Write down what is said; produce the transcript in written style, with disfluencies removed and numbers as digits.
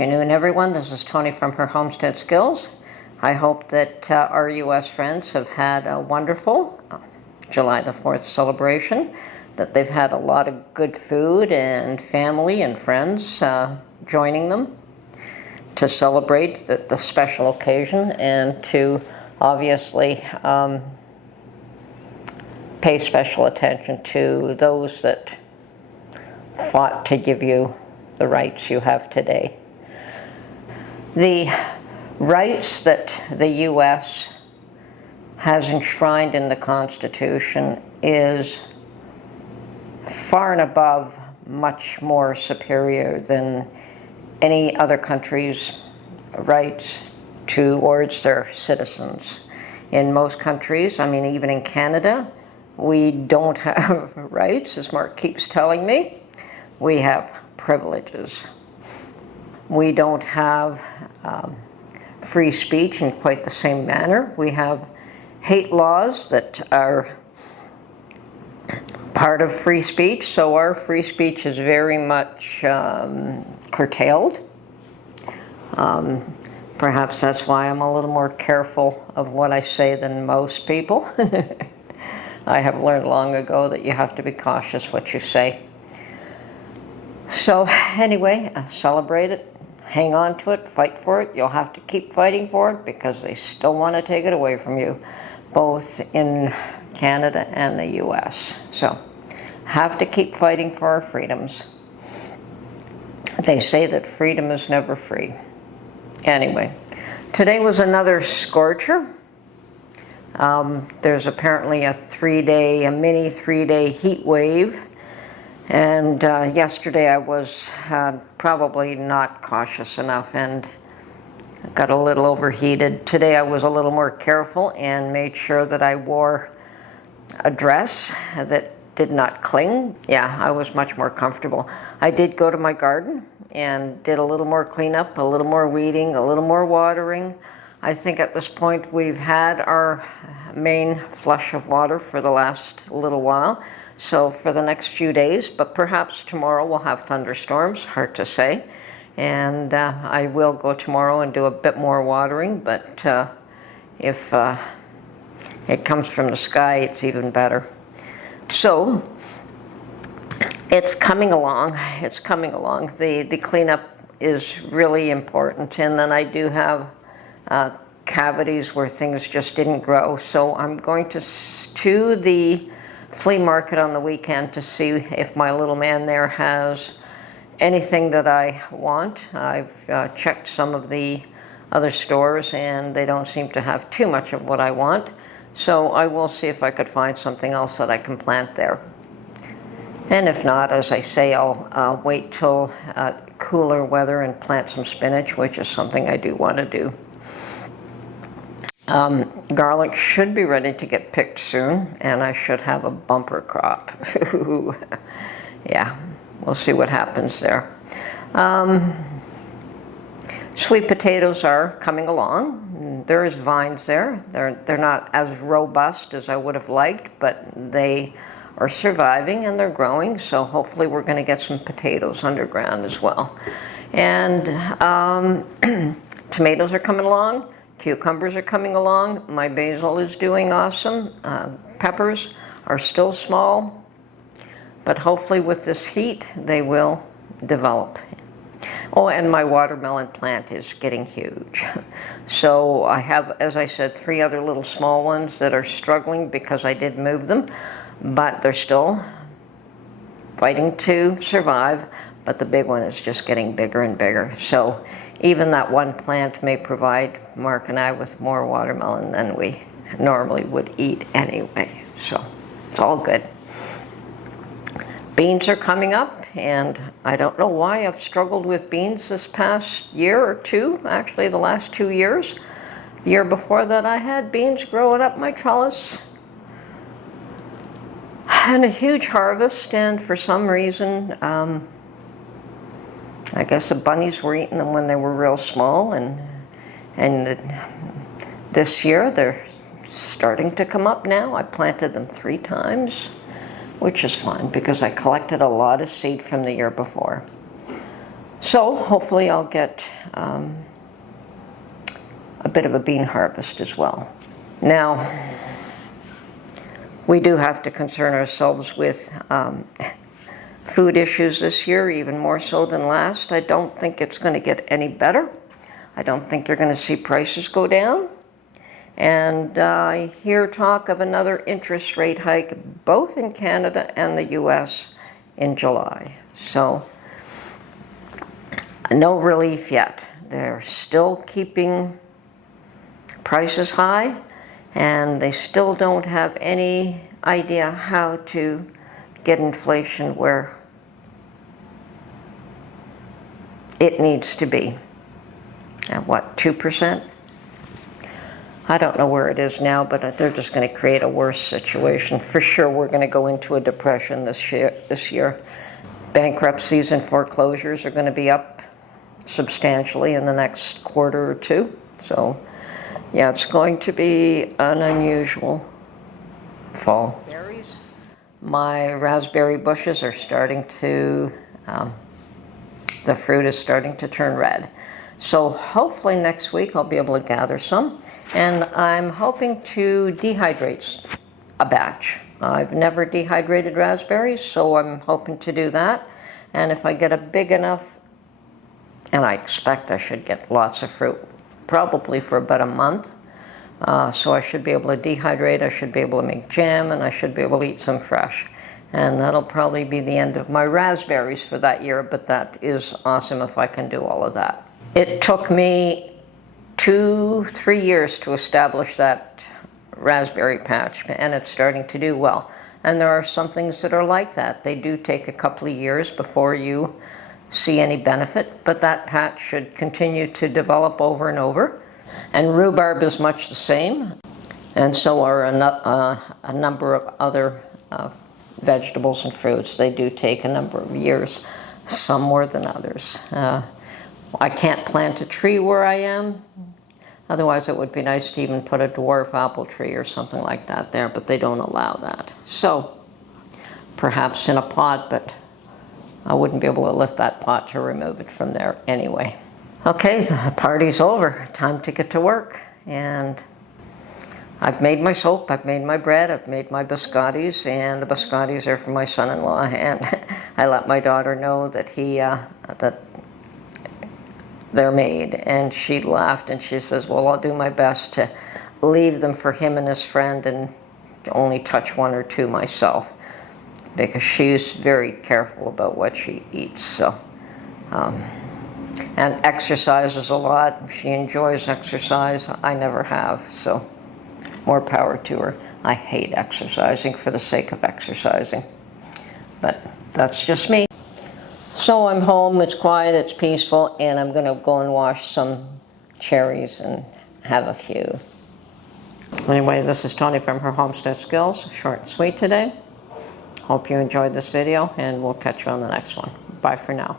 afternoon, everyone. This is Tony from her Homestead Skills. I hope that our U.S. friends have had a wonderful July the 4th celebration, that they've had a lot of good food and family and friends joining them to celebrate the special occasion and to obviously pay special attention to those that fought to give you the rights you have today. The rights that the U.S. has enshrined in the Constitution is far and above much more superior than any other country's rights towards their citizens. In most countries, I mean even in Canada, we don't have rights, as Mark keeps telling me. We have privileges. We don't have free speech in quite the same manner. We have hate laws that are part of free speech, so our free speech is very much curtailed. Perhaps that's why I'm a little more careful of what I say than most people. I have learned long ago that you have to be cautious what you say. So anyway, celebrate it, hang on to it, fight for it. You'll have to keep fighting for it because they still want to take it away from you, both in Canada and the U.S. So have to keep fighting for our freedoms. They say that freedom is never free. Anyway, today was another scorcher. There's apparently a mini three-day heat wave. And yesterday I was probably not cautious enough and got a little overheated. Today I was a little more careful and made sure that I wore a dress that did not cling. Yeah, I was much more comfortable. I did go to my garden and did a little more cleanup, a little more weeding, a little more watering. I think at this point we've had our main flush of water for the last little while. So for the next few days, but perhaps tomorrow we'll have thunderstorms, hard to say. And I will go tomorrow and do a bit more watering, but if it comes from the sky, it's even better. So it's coming along, it's coming along. The cleanup is really important, and then I do have cavities where things just didn't grow. So I'm going to the flea market on the weekend to see if my little man there has anything that I want. I've checked some of the other stores and they don't seem to have too much of what I want. So I will see if I could find something else that I can plant there. And if not, as I say, I'll wait till cooler weather and plant some spinach, which is something I do want to do. Garlic should be ready to get picked soon, and I should have a bumper crop. Yeah, we'll see what happens there. Sweet potatoes are coming along. There is vines there. They're not as robust as I would have liked, but they are surviving and they're growing, so hopefully we're going to get some potatoes underground as well. And tomatoes are coming along. Cucumbers are coming along. My basil is doing awesome. Peppers are still small, but hopefully with this heat, they will develop. Oh, and my watermelon plant is getting huge. So I have, as I said, 3 other little small ones that are struggling because I did move them, but they're still fighting to survive, but the big one is just getting bigger and bigger. So even that one plant may provide Mark and I with more watermelon than we normally would eat anyway. So it's all good. Beans are coming up, and I don't know why I've struggled with beans this past year or two, actually the last 2 years. The year before that I had beans growing up my trellis. And a huge harvest, and for some reason, I guess the bunnies were eating them when they were real small, and this year they're starting to come up now. I planted them 3 times, which is fun because I collected a lot of seed from the year before. So hopefully I'll get a bit of a bean harvest as well. Now, we do have to concern ourselves with food issues this year, even more so than last. I don't think it's going to get any better. I don't think you're going to see prices go down. And I hear talk of another interest rate hike, both in Canada and the US in July. So, no relief yet. They're still keeping prices high, and they still don't have any idea how to get inflation where it needs to be. At what, 2%? I don't know where it is now, but they're just going to create a worse situation. For sure, we're going to go into a depression this year. Bankruptcies and foreclosures are going to be up substantially in the next quarter or two. So, yeah, it's going to be an unusual fall. My raspberry bushes are starting to, the fruit is starting to turn red. So hopefully next week I'll be able to gather some. And I'm hoping to dehydrate a batch. I've never dehydrated raspberries, so I'm hoping to do that. And if I get a big enough, and I expect I should get lots of fruit, probably for about a month. So I should be able to dehydrate, I should be able to make jam, and I should be able to eat some fresh. And that'll probably be the end of my raspberries for that year, but that is awesome if I can do all of that. It took me 2-3 years to establish that raspberry patch, and it's starting to do well. And there are some things that are like that. They do take a couple of years before you see any benefit, but that patch should continue to develop over and over. And rhubarb is much the same, and so are a number of other vegetables and fruits. They do take a number of years, some more than others. I can't plant a tree where I am. Otherwise, it would be nice to even put a dwarf apple tree or something like that there, but they don't allow that. So, perhaps in a pot, but I wouldn't be able to lift that pot to remove it from there anyway. Okay, the party's over. Time to get to work. And I've made my soap, I've made my bread, I've made my biscottis, and the biscottis are for my son-in-law. And I let my daughter know that that they're made. And she laughed and she says, well, I'll do my best to leave them for him and his friend and only touch 1 or 2 myself, because she's very careful about what she eats. So, and exercises a lot. She enjoys exercise. I never have, so more power to her. I hate exercising for the sake of exercising, but that's just me. So I'm home, it's quiet, it's peaceful, and I'm gonna go and wash some cherries and have a few. Anyway, this is Tony from her Homestead Skills. Short and sweet today. Hope you enjoyed this video, and we'll catch you on the next one. Bye for now.